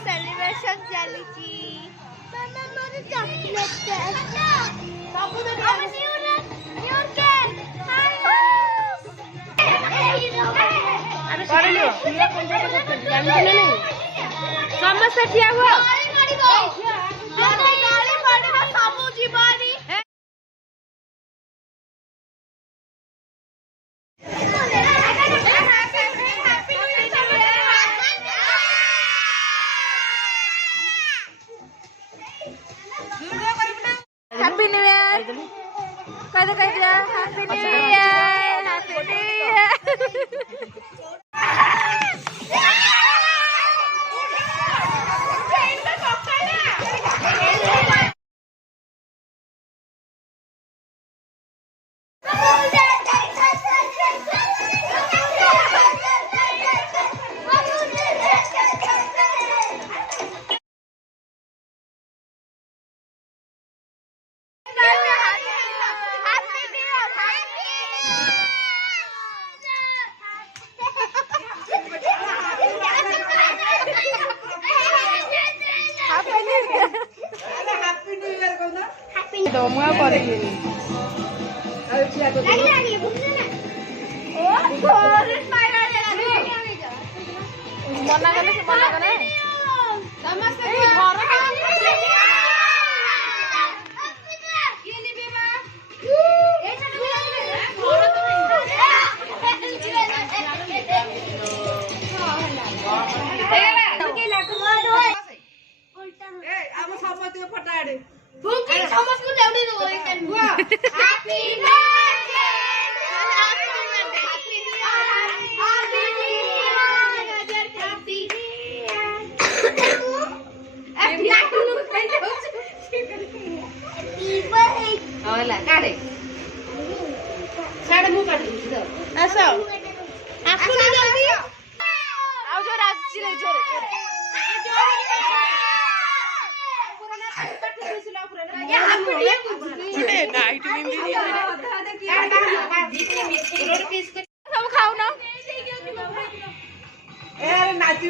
सेलिब्रेशन चली समस्या ठिया हुआ हैप्पी न्यू ईयर कद कह दिया happy new year happy new year तो मैं करेंगे मना कले से मना कले नमस्ते सब खाओ ना नाच